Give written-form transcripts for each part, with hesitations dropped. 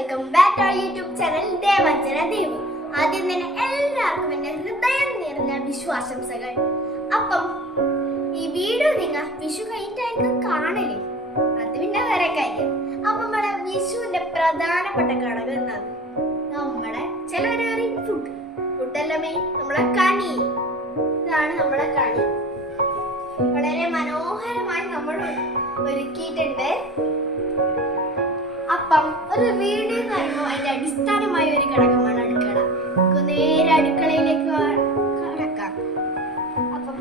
Welcome back to YouTube channel Devanjana Dev. ആദ്യം തന്നെ എല്ലാവർക്കും എൻ്റെ ഹൃദയം നിറഞ്ഞ വിശ്വാസംസകൾ. അപ്പം ഈ വീഡിയോ നിങ്ങൾ വിഷു കഴിഞ്ഞിട്ടായിരിക്കും കാണല്, അത് പിന്നെ വേറെ കാര്യം. അപ്പൊ നമ്മളെ വിഷുവിന്റെ പ്രധാനപ്പെട്ട ഘടകം എന്താണ്? നമ്മളെ ചിലവരെ ഫുഡല്ല മെയിൻ, നമ്മളെ കണി. ഇതാണ് നമ്മളെ കണി. വളരെ മനോഹരമായി നമ്മൾ ഒരുക്കിയിട്ടുണ്ട്. അപ്പം ഒരു വീഡിയോ എന്ന് പറയുമ്പോൾ അതിന്റെ അടിസ്ഥാനമായ ഒരു ഘടകമാണ് അടുക്കള. നേരെ അടുക്കളയിലേക്ക് കടക്കാം. അപ്പം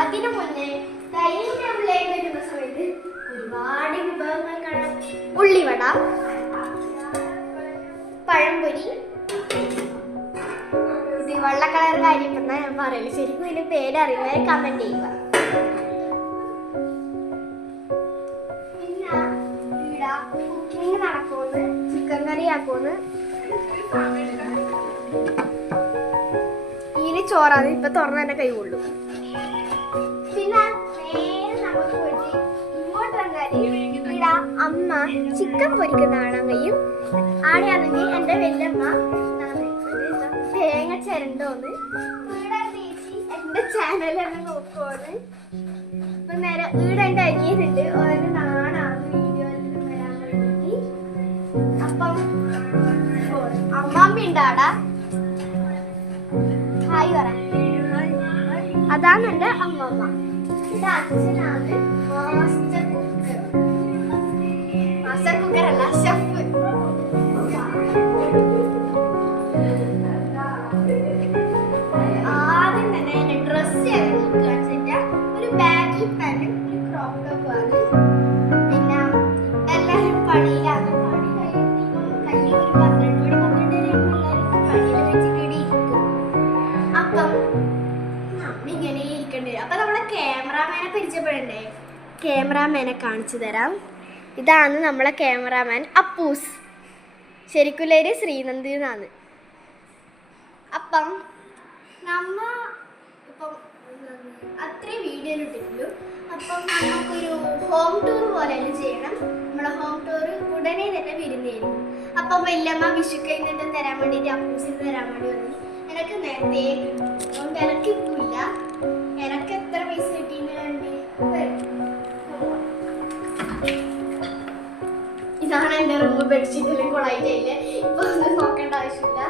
അതിനു മുന്നേ ഡൈനിങ് ടേബിളിലേക്ക് വരുന്ന സമയത്ത് ഒരുപാട് വിഭവങ്ങൾ കാണാം. ഉള്ളിവട, പഴംപൊരി, ഇത് വെള്ള കളർ കാര്യം എന്നാ ഞാൻ പറയല്, ശരിക്കും ഇതിന്റെ പേരറിയുന്നവരെ കമന്റ് ചെയ്യുക. കുക്കിംഗ് നടക്കുമെന്ന്, ചിക്കൻ കറി ആക്കുമെന്ന്. ഇതിന് ചോറാണ് ഇപ്പൊ തുറന്ന് തന്നെ കൈ കൊള്ളും. പിന്നെ നേരെ നമുക്ക് പോയിട്ട് ഇങ്ങോട്ട് വന്നാൽ ഇവിടെ അമ്മ ചിക്കൻ പൊരിക്കുന്നതാണ് കയ്യും. ആടെയാണെങ്കിൽ എന്റെ വല്യമ്മ തേങ്ങ ചിരണ്ടോന്ന്. ഇവിടെ ചേച്ചി എന്റെ ചാനൽ തന്നെ നോക്കുവാണ്. ഇപ്പൊ നേരെ ഇവിടെ എന്റെ അനിയനുണ്ട്, ഒരു നാണാണ് അമ്മാമ്മ ഉണ്ടാടാ. ഹായ് പറ. അതാണ് എന്റെ അമ്മമ്മ. എന്റെ അച്ഛനാണ് മാസ്റ്റർ കുക്കർ അല്ല, ഷെഫ്. ആദ്യം തന്നെ എന്റെ ഡ്രസ് ഒരു ബാഗി പാന്റും ഒരു ക്രോപ്പ് ടോപ്പും ആണ്. പിന്നെ എല്ലാവരും പണിയിലാണ്. അപ്പൊ നമ്മളെ ക്യാമറാമാനെ പരിചയപ്പെടണ്ടേ? ക്യാമറാമാനെ കാണിച്ചു തരാം. ഇതാണ് നമ്മളെ ക്യാമറാമാൻ അപ്പൂസ്. ശരിക്കുള്ളൊരു ശ്രീനന്ദി എന്നാണ്. അപ്പം നമ്മ ഇപ്പം അത്രയും വീഡിയോയിൽ ഇട്ടിട്ടുള്ളൂ. അപ്പം നമുക്കൊരു ഹോം ടൂർ പോലെ ചെയ്യണം. നമ്മളെ ഹോം ടൂർ ഉടനെ തന്നെ വരുന്നതായിരിക്കും. അപ്പം വല്യമ്മ വിഷു കഴിഞ്ഞിട്ട് തരാൻ വേണ്ടിയിട്ട് അപ്പൂസിന് തരാൻ വേണ്ടി വന്നു. എനിക്ക് നേരത്തെ അതുകൊണ്ട് എനിക്കില്ല. എനിക്ക് എത്ര പൈസ കിട്ടിയെന്ന് വേണ്ടി ഇതാണ് എൻ്റെ റൂം. ബെഡ്ഷീറ്റിലും കൊളായിട്ടില്ല. ഇപ്പൊ ഒന്നും നോക്കേണ്ട ആവശ്യമില്ല.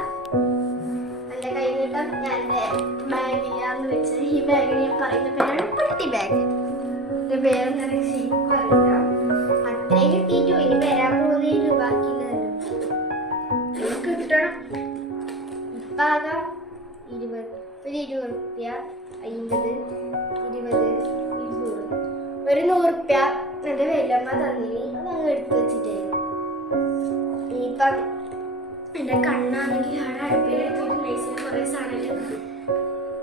എൻ്റെ കൈ നീട്ടം ഞാൻ എൻ്റെ ബാഗില്ലാന്ന് വെച്ച് ഈ ബാഗിന് ഞാൻ പറയുന്ന പേരാണ് പെട്ടി ബാഗ്. എൻ്റെ പേരൊന്നും എനിക്ക് ശരിക്കും അറിയില്ല. അത്രയും കിട്ടിയിട്ടു. ഇനി വരാൻ പോകുന്ന ബാക്കി കിട്ടണം. ഇപ്പം ആകാം 20 ഒരു 20 റുപ്യ, 50, 20, 200, ഒരു 100 റുപ്യ എൻ്റെ വല്യമ്മ തന്നിനി. അതങ്ങ് എടുത്ത് വെച്ചിട്ടായിരുന്നു. ഇനിയിപ്പം എൻ്റെ കണ്ണാണെങ്കിൽ അവിടെ അടുപ്പിലെത്തിയിട്ട് നൈസിൽ കുറേ സാധനങ്ങൾ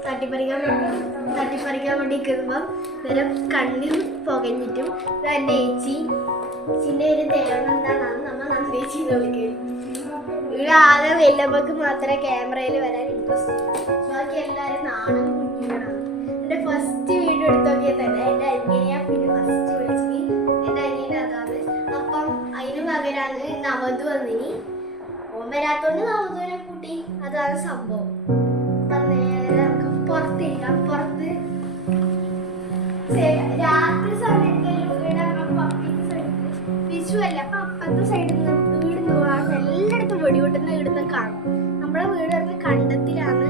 തട്ടിപ്പറിക്കാൻ വേണ്ടി നിൽക്കുമ്പം നേരം കണ്ണും പുകഞ്ഞിട്ടും എൻ്റെ ചേച്ചിൻ്റെ ഒരു ദേവൻ എന്താണെന്നാണ് നമ്മൾ നന്ദേച്ചിന്ന് വിളിക്കുന്നത്. ഇവിടെ ആകെ വല്യമ്മക്ക് മാത്രമേ ക്യാമറയിൽ വരാൻ ഇൻട്രസ്റ്റ് ഉള്ളൂ. ബാക്കി എല്ലാവരും നാണം കുഞ്ഞുങ്ങളാണ്. എൻ്റെ ഫസ്റ്റ് വീഡിയോ എടുത്ത് നോക്കിയാൽ തന്നെ എൻ്റെ അനിയനെ പിന്നെ ഫസ്റ്റ് വിളിച്ചിനി. എൻ്റെ അനിയൻ്റെ അതാണ്. അപ്പം അതിന് പകരാണ് നവതു വന്നിനി. ഓൻ വരാത്തോണ്ട് നവതുവിനെ കൂട്ടി. അതാണ് സംഭവം. അപ്പം നേരെ നമുക്ക് പുറത്തിരിക്കാം. പുറത്ത് രാത്രി സമയത്ത് ഇവിടെ പപ്പത്തെ സൈഡിൽ വിഷു അല്ല. അപ്പം അപ്പത്തെ സൈഡിൽ നിന്ന് വീടുന്ന് പോകാൻ എല്ലായിടത്തും വെടിവെട്ടുന്ന ഇടുന്ന കാണും. നമ്മളെ വീട് പറഞ്ഞ കണ്ടത്തിലാണ്.